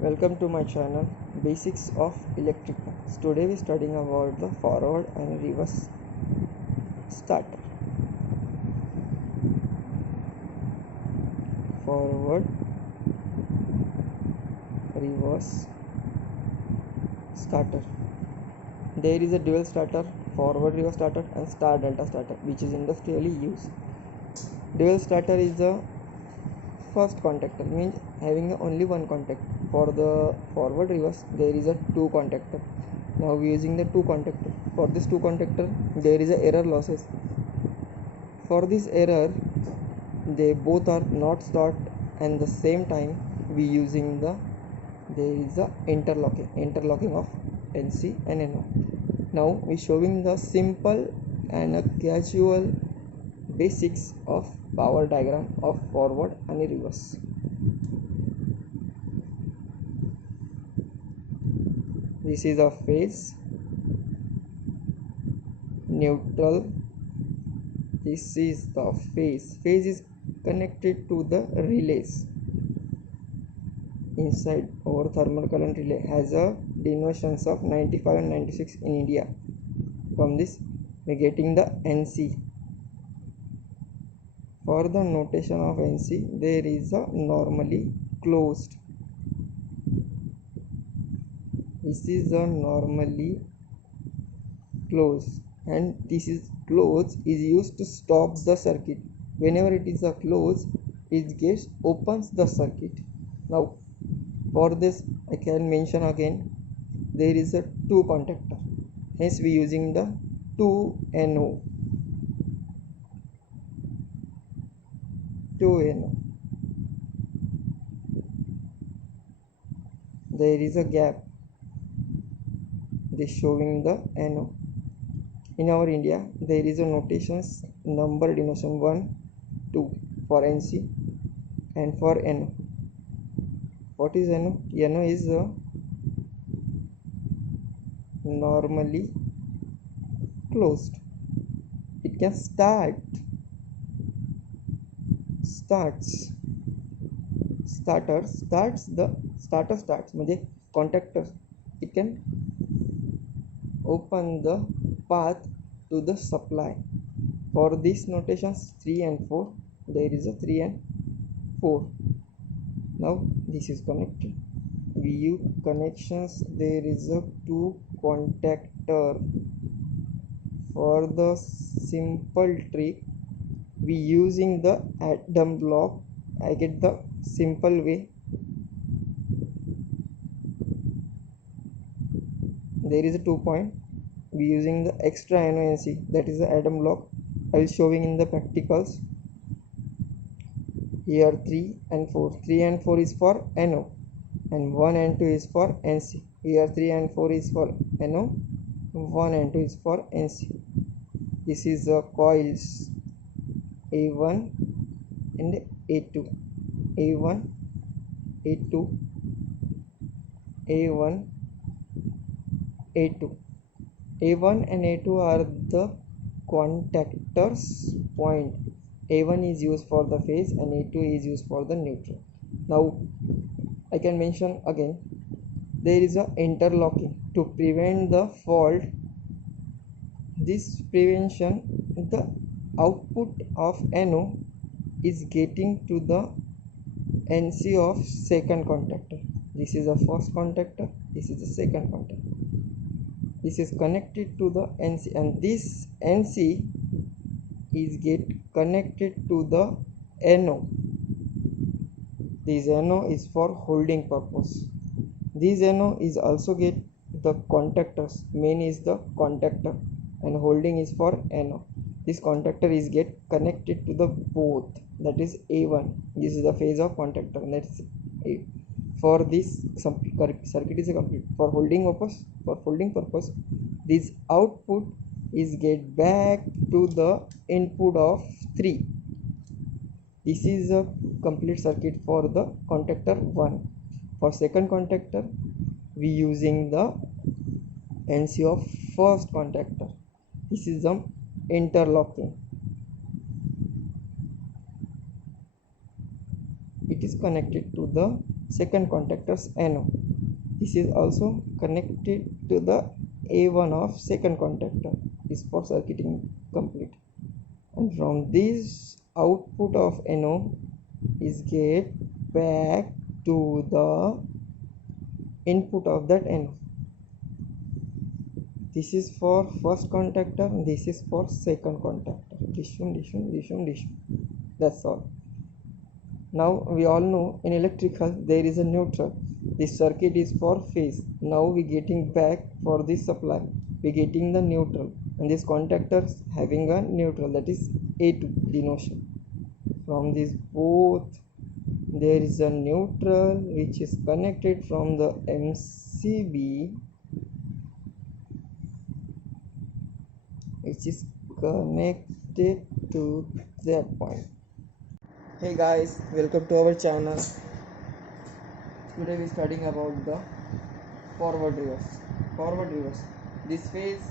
Welcome to my channel Basics of Electrical. Today we are studying about the forward and reverse starter. Forward, reverse starter. There is a dual starter, forward reverse starter and star delta starter, which is industrially used. Dual starter is the first contactor, means having only one contact. For the forward reverse there is a two contactor. Now we are using the two contactor. For this two contactor there is a error losses. For this error they both are not start and the same time we using there is a interlocking of NC and NO. Now we showing the simple and a casual basics of power diagram of forward and reverse. This is a phase, neutral. This is the phase. Phase is connected to the relays. Inside our thermal current relay has a denominations of 95 and 96 in India. From this we are getting the NC. For the notation of NC there is a normally closed. This is a normally closed, and this is close is used to stop the circuit. Whenever it is a close, it gets opens the circuit. Now for this I can mention again, there is a two contactor, hence we using the 2NO. 2NO. There is a gap, this showing the NO. In our India there is a notations number denotation 1 2 for NC and for NO. What is NO? NO is normally closed. It can starts म्हणजे contactor. It can open the path to the supply. For these notations 3 and 4, there is a 3 and 4. Now this is connected. We use connections. There is a two contactor. For the simple trick we using the atom block. I get the simple way. There is a 2 point. We using the extra NONC, that is the atom block. I will showing in the practicals. Here 3 and 4. 3 and 4 is for NO and 1 and 2 is for NC. Here 3 and 4 is for NO, 1 and 2 is for NC. This is the coils A1 and A2. A1, A2, A1, A2. A1 and A2 are the contactors point. A1 is used for the phase and A2 is used for the neutral. Now I can mention again, there is a interlocking to prevent the fault. This prevention, the output of NO is getting to the NC of second contactor. This is the first contactor, this is the second contactor. This is connected to the NC and this NC is get connected to the NO. This NO is for holding purpose. This NO is also get the contactors. Main is the contactor and holding is for NO. This contactor is get connected to the both, that is A1. This is the phase of contactor, and that's A. For this circuit is a complete. For holding purpose, this output is get back to the input of 3. This is a complete circuit for the contactor 1. For second contactor we using the NC of first contactor. This is the interlocking. It is connected to the second contactor's NO. This is also connected to the A1 of second contactor. Is for circuiting complete. And from this output of NO is get back to the input of that NO. This is for first contactor, this is for second contactor. This one. That's all. Now we all know in electrical there is a neutral. This circuit is for phase. Now we getting back for this supply. We getting the neutral, and this contactor having a neutral, that is A2 denotion. From these both there is a neutral which is connected from the MCB, which is connected to that point. Hey guys, welcome to our channel. Today we are studying about the forward reverse. Forward reverse. This phase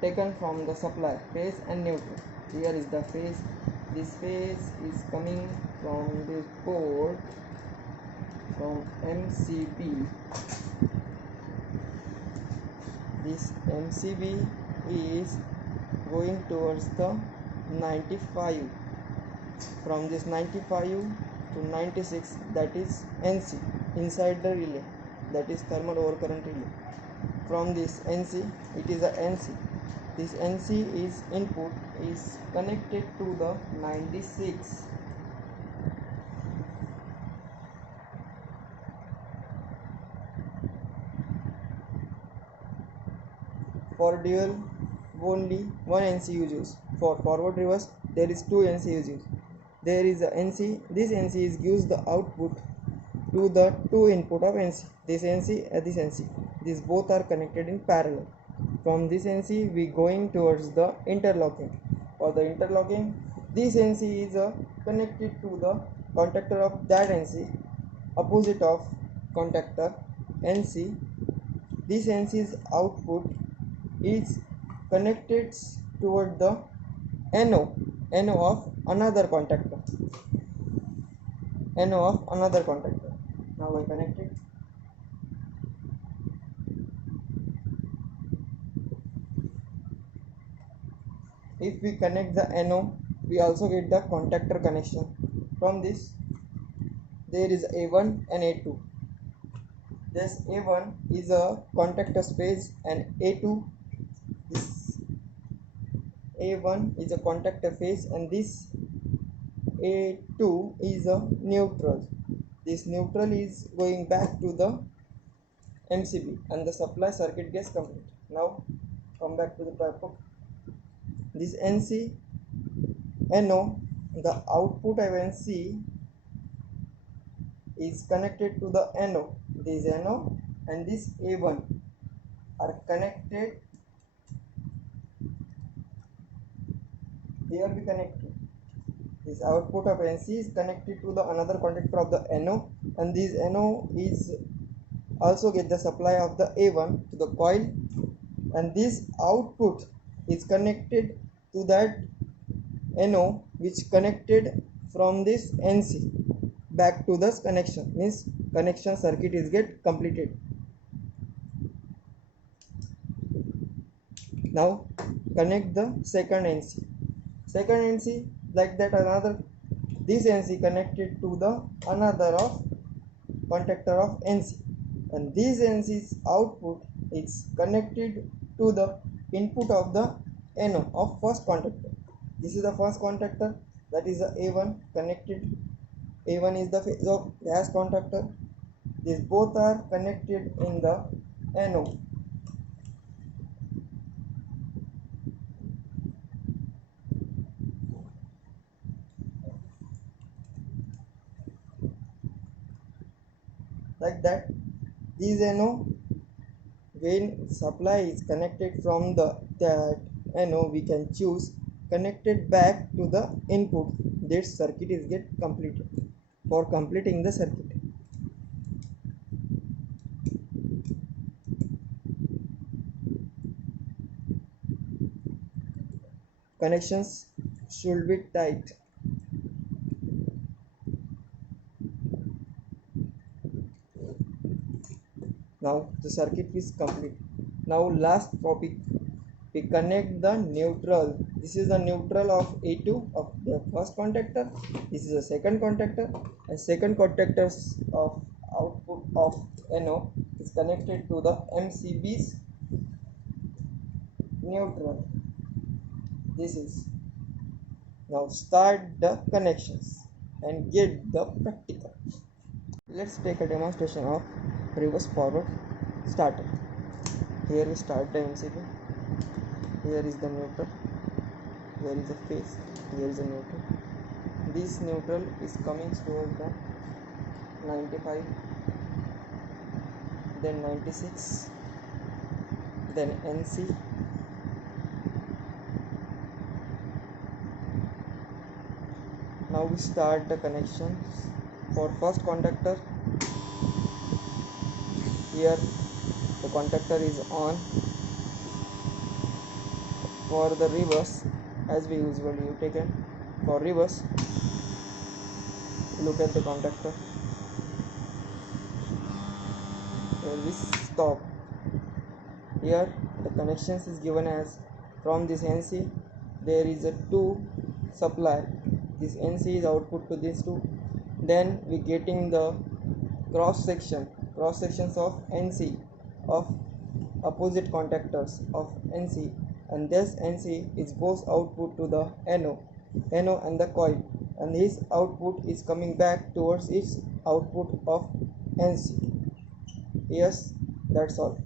taken from the supply, phase and neutral. Here is the phase. This phase is coming from this port from MCB. This MCB is going towards the 95. From this 95 to 96, that is NC, inside the relay, that is thermal overcurrent relay. From this NC, it is a NC. This NC is input is connected to the 96. For dual, only one NC is used. For forward reverse, there is two NC is used. There is a NC. This NC is gives the output to the two input of NC. This NC and this NC. These both are connected in parallel. From this NC, we going towards the interlocking. For the interlocking, this NC is connected to the contactor of that NC, opposite of contactor NC. This NC's output is connected toward the NO of another contactor. NO of another contactor. Now I connect it. If we connect the NO, we also get the contactor connection. From this, there is A1 and A2. This A1 is a contactor phase and A2 is A1 is a contactor phase and this A2 is a neutral. This neutral is going back to the MCB and the supply circuit gets complete. Now come back to the topic. This NC NO, the output of NC is connected to the NO. This NO and this A1 are connected. Here we connected. This output of NC is connected to the another contactor of the NO, and this NO is also get the supply of the A1 to the coil, and this output is connected to that NO which connected from this NC back to this connection, means connection circuit is get completed. Now connect the second NC. Second NC, like that another, this NC connected to the another of contactor of NC, and this NC's output is connected to the input of the NO of first contactor. This is the first contactor, that is the A1 connected. A1 is the phase of gas contactor. These both are connected in the NO. Like that, this NO, when supply is connected from the that NO, we can choose connected back to the input. This circuit is get completed. For completing the circuit, connections should be tight. Now the circuit is complete. Now last topic, we connect the neutral. This is the neutral of A2 of the first contactor. This is the second contactor, and second contactors of output of NO is connected to the MCB's neutral. This is. Now start the connections and get the practical. Let's take a demonstration of reverse forward starter. Here we start the MCB. Here is the neutral. Here is the phase. Here is the neutral. This neutral is coming towards the 95, then 96, then NC, now we start the connections. For first contactor, here the contactor is on. For the reverse, as we usually taken for reverse, look at the contactor. Here we stop. Here the connections is given as from this NC there is a 2 supply. This NC is output to these two. Then we getting the cross sections of NC of opposite contactors of NC, and this NC is goes output to the NO and the coil, and his output is coming back towards its output of NC. Yes, that's all.